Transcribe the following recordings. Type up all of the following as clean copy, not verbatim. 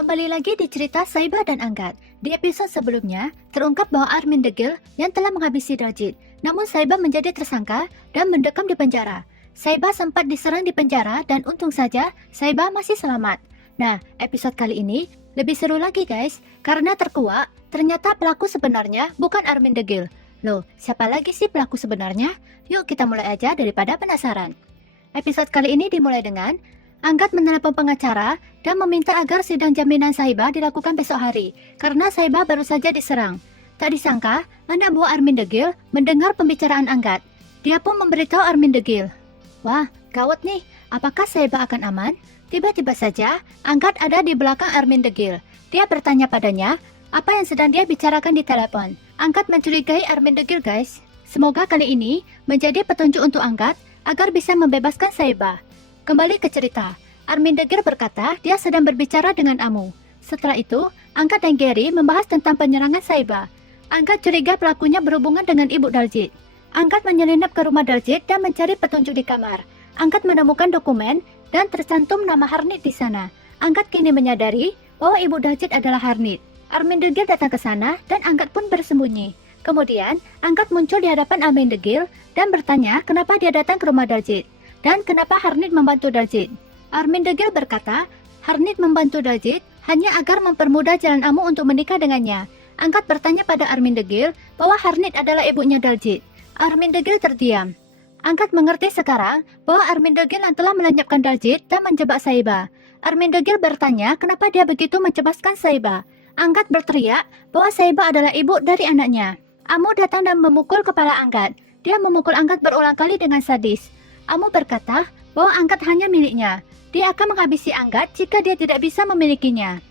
Kembali lagi di cerita Saiba dan Anggat. Di episode sebelumnya, terungkap bahwa Armin Degil yang telah menghabisi Daljit. Namun Saiba menjadi tersangka dan mendekam di penjara. Saiba sempat diserang di penjara dan untung saja Saiba masih selamat. Nah, episode kali ini lebih seru lagi guys, karena terkuak, ternyata pelaku sebenarnya bukan Armin Degil. Loh, siapa lagi sih pelaku sebenarnya? Yuk kita mulai aja daripada penasaran. Episode kali ini dimulai dengan Anggat menelepon pengacara dan meminta agar sidang jaminan Saiba dilakukan besok hari karena Saiba baru saja diserang. Tak disangka, anak buah Armin Degil mendengar pembicaraan Anggat. Dia pun memberitahu Armin Degil. Wah, gawat nih, apakah Saiba akan aman? Tiba-tiba saja, Anggat ada di belakang Armin Degil. Dia bertanya padanya, apa yang sedang dia bicarakan di telepon. Anggat mencurigai Armin Degil guys. Semoga kali ini menjadi petunjuk untuk Anggat agar bisa membebaskan Saiba. Kembali ke cerita, Armin Degil berkata dia sedang berbicara dengan Amu. Setelah itu, Angkat dan Gary membahas tentang penyerangan Saiba. Angkat curiga pelakunya berhubungan dengan ibu Daljit. Angkat menyelinap ke rumah Daljit dan mencari petunjuk di kamar. Angkat menemukan dokumen dan tercantum nama Harnit di sana. Angkat kini menyadari bahwa ibu Daljit adalah Harnit. Armin Degil datang ke sana dan Angkat pun bersembunyi. Kemudian, Angkat muncul di hadapan Armin Degil dan bertanya kenapa dia datang ke rumah Daljit. Dan kenapa Harnit membantu Daljit? Armin Degil berkata, Harnit membantu Daljit hanya agar mempermudah jalan Amu untuk menikah dengannya. Angkat bertanya pada Armin Degil bahwa Harnit adalah ibunya Daljit. Armin Degil terdiam. Angkat mengerti sekarang bahwa Armin Degil yang telah melenyapkan Daljit dan menjebak Saiba. Armin Degil bertanya kenapa dia begitu mencebaskan Saiba. Angkat berteriak bahwa Saiba adalah ibu dari anaknya. Amu datang dan memukul kepala Angkat. Dia memukul Angkat berulang kali dengan sadis. Amu berkata bahwa Angkat hanya miliknya. Dia akan menghabisi Angkat jika dia tidak bisa memilikinya.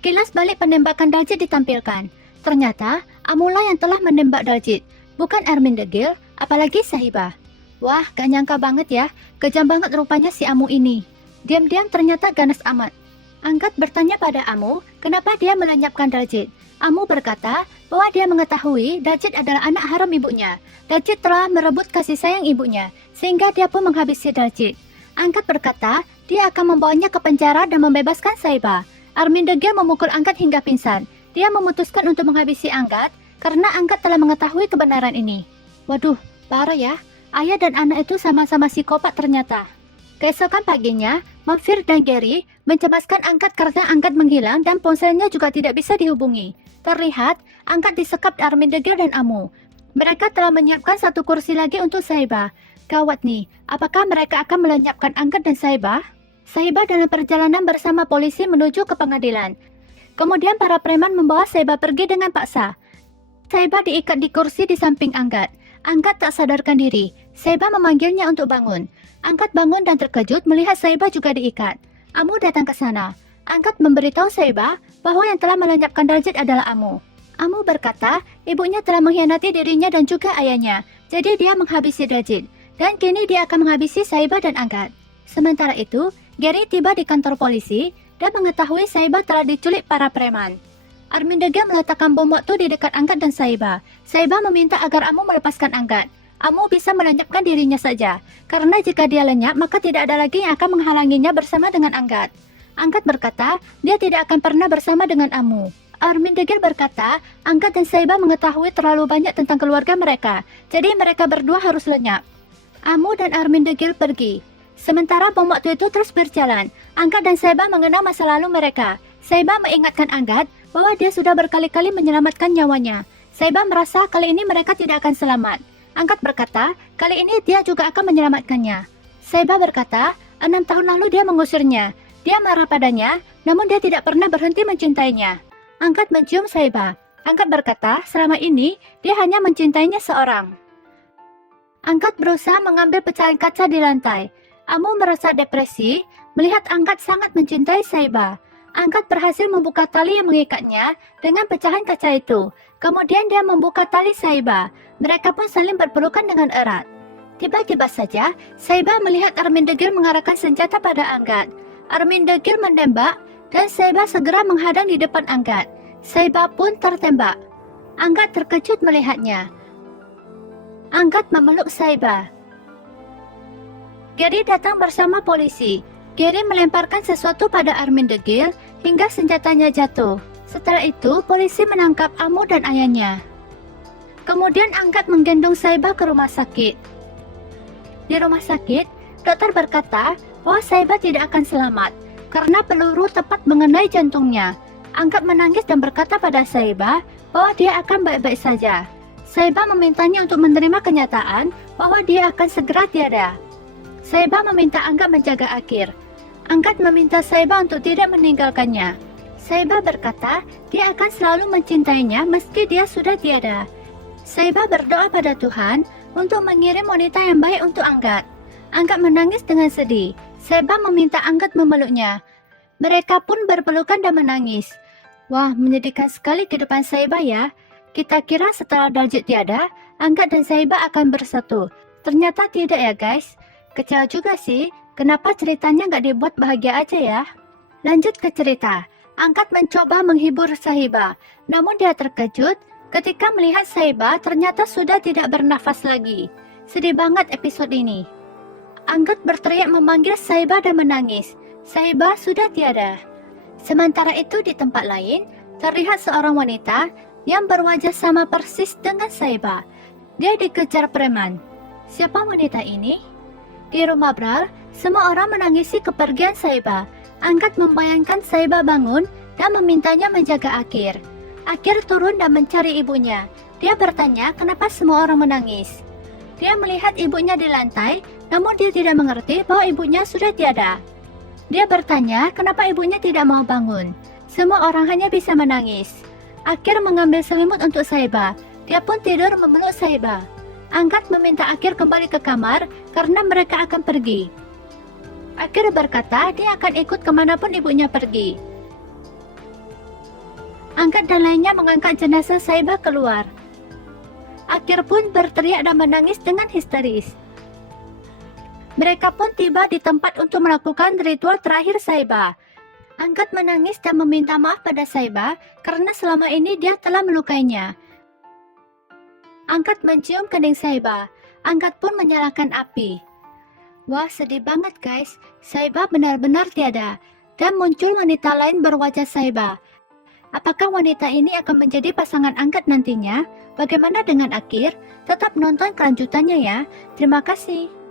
Kilas balik penembakan Daljit ditampilkan. Ternyata Amulah yang telah menembak Daljit, bukan Armin Degil, apalagi Saiba. Wah, gak nyangka banget ya, kejam banget rupanya si Amu ini. Diam-diam ternyata ganas amat. Angkat bertanya pada Amu, kenapa dia melenyapkan Daljit. Amu berkata bahwa dia mengetahui Daljit adalah anak haram ibunya. Daljit telah merebut kasih sayang ibunya, sehingga dia pun menghabisi Daljit. Angkat berkata dia akan membawanya ke penjara dan membebaskan Saiba. Armin Degil memukul Angkat hingga pingsan. Dia memutuskan untuk menghabisi Angkat karena Angkat telah mengetahui kebenaran ini. Waduh, parah ya. Ayah dan anak itu sama-sama psikopat ternyata. Keesokan paginya, Manfir dan Gary mencemaskan Angkat karena Angkat menghilang dan ponselnya juga tidak bisa dihubungi. Terlihat, Angkat disekap Armin Degil dan Amu. Mereka telah menyiapkan satu kursi lagi untuk Saiba. Gawat nih, apakah mereka akan melenyapkan Angkat dan Saiba? Saiba dalam perjalanan bersama polisi menuju ke pengadilan. Kemudian para preman membawa Saiba pergi dengan paksa. Saiba diikat di kursi di samping Angkat. Angkat tak sadarkan diri. Saiba memanggilnya untuk bangun. Angkat bangun dan terkejut melihat Saiba juga diikat. Amu datang ke sana. Angkat memberitahu Saiba bahwa yang telah melenyapkan Daljit adalah Amu. Amu berkata ibunya telah mengkhianati dirinya dan juga ayahnya. Jadi dia menghabisi Daljit. Dan kini dia akan menghabisi Saiba dan Angkat. Sementara itu, Gary tiba di kantor polisi dan mengetahui Saiba telah diculik para preman. Armin Degil meletakkan bom waktu di dekat Angkat dan Saiba. Saiba meminta agar Amu melepaskan Angkat. Amu bisa melenyapkan dirinya saja, karena jika dia lenyap maka tidak ada lagi yang akan menghalanginya bersama dengan Angkat. Angkat berkata dia tidak akan pernah bersama dengan Amu. Armin Degil berkata Angkat dan Saiba mengetahui terlalu banyak tentang keluarga mereka, jadi mereka berdua harus lenyap. Amu dan Armin Degil pergi. Sementara bom waktu itu terus berjalan. Angkat dan Saiba mengenal masa lalu mereka. Saiba mengingatkan Angkat bahwa dia sudah berkali-kali menyelamatkan nyawanya. Saiba merasa kali ini mereka tidak akan selamat. Angkat berkata kali ini dia juga akan menyelamatkannya. Saiba berkata 6 tahun lalu dia mengusirnya. Dia marah padanya, namun dia tidak pernah berhenti mencintainya. Angkat mencium Saiba. Angkat berkata selama ini dia hanya mencintainya seorang. Angkat berusaha mengambil pecahan kaca di lantai. Amu merasa depresi melihat Angkat sangat mencintai Saiba. Angkat berhasil membuka tali yang mengikatnya dengan pecahan kaca itu. Kemudian dia membuka tali Saiba. Mereka pun saling berpelukan dengan erat. Tiba-tiba saja, Saiba melihat Armin Degil mengarahkan senjata pada Angkat. Armin Degil menembak dan Saiba segera menghadang di depan Angkat. Saiba pun tertembak. Angkat terkejut melihatnya. Angkat memeluk Saiba. Gary datang bersama polisi. Gary melemparkan sesuatu pada Armin Degil hingga senjatanya jatuh. Setelah itu, polisi menangkap Amu dan ayahnya. Kemudian Angkat menggendong Saibah ke rumah sakit. Di rumah sakit, dokter berkata bahwa Saibah tidak akan selamat karena peluru tepat mengenai jantungnya. Angkat menangis dan berkata pada Saibah bahwa dia akan baik-baik saja. Saibah memintanya untuk menerima kenyataan bahwa dia akan segera tiada. Saibah meminta Angkat menjaga Akir. Angkat meminta Saibah untuk tidak meninggalkannya. Saibah berkata dia akan selalu mencintainya meski dia sudah tiada. Saibah berdoa pada Tuhan untuk mengirim wanita yang baik untuk Angkat. Angkat menangis dengan sedih. Saibah meminta Angkat memeluknya. Mereka pun berpelukan dan menangis. Wah, menyedihkan sekali kehidupan Saibah ya. Kita kira setelah Daljit tiada, Angkat dan Saibah akan bersatu. Ternyata tidak ya guys. Kecewa juga sih, kenapa ceritanya nggak dibuat bahagia aja ya? Lanjut ke cerita. Angkat mencoba menghibur Saibah, namun dia terkejut ketika melihat Saibah ternyata sudah tidak bernafas lagi. Sedih banget episode ini. Angkat berteriak memanggil Saibah dan menangis. Saibah sudah tiada. Sementara itu di tempat lain, terlihat seorang wanita yang berwajah sama persis dengan Saibah. Dia dikejar preman. Siapa wanita ini? Di rumah Bral, semua orang menangisi kepergian Saibah. Angkat membayangkan Saibah bangun dan memintanya menjaga Akir. Akir turun dan mencari ibunya. Dia bertanya kenapa semua orang menangis. Dia melihat ibunya di lantai, namun dia tidak mengerti bahwa ibunya sudah tiada. Dia bertanya kenapa ibunya tidak mau bangun. Semua orang hanya bisa menangis. Akir mengambil selimut untuk Saibah. Dia pun tidur memeluk Saibah. Angkat meminta Akir kembali ke kamar karena mereka akan pergi. Akir berkata dia akan ikut kemanapun ibunya pergi. Angkat dan lainnya mengangkat jenazah Saibah keluar. Akir pun berteriak dan menangis dengan histeris. Mereka pun tiba di tempat untuk melakukan ritual terakhir Saibah. Angkat menangis dan meminta maaf pada Saibah karena selama ini dia telah melukainya. Angkat mencium kening Saibah. Angkat pun menyalakan api. Wah, sedih banget guys. Saibah benar-benar tiada. Dan muncul wanita lain berwajah Saibah. Apakah wanita ini akan menjadi pasangan Angkat nantinya? Bagaimana dengan Akir? Tetap nonton kelanjutannya ya. Terima kasih.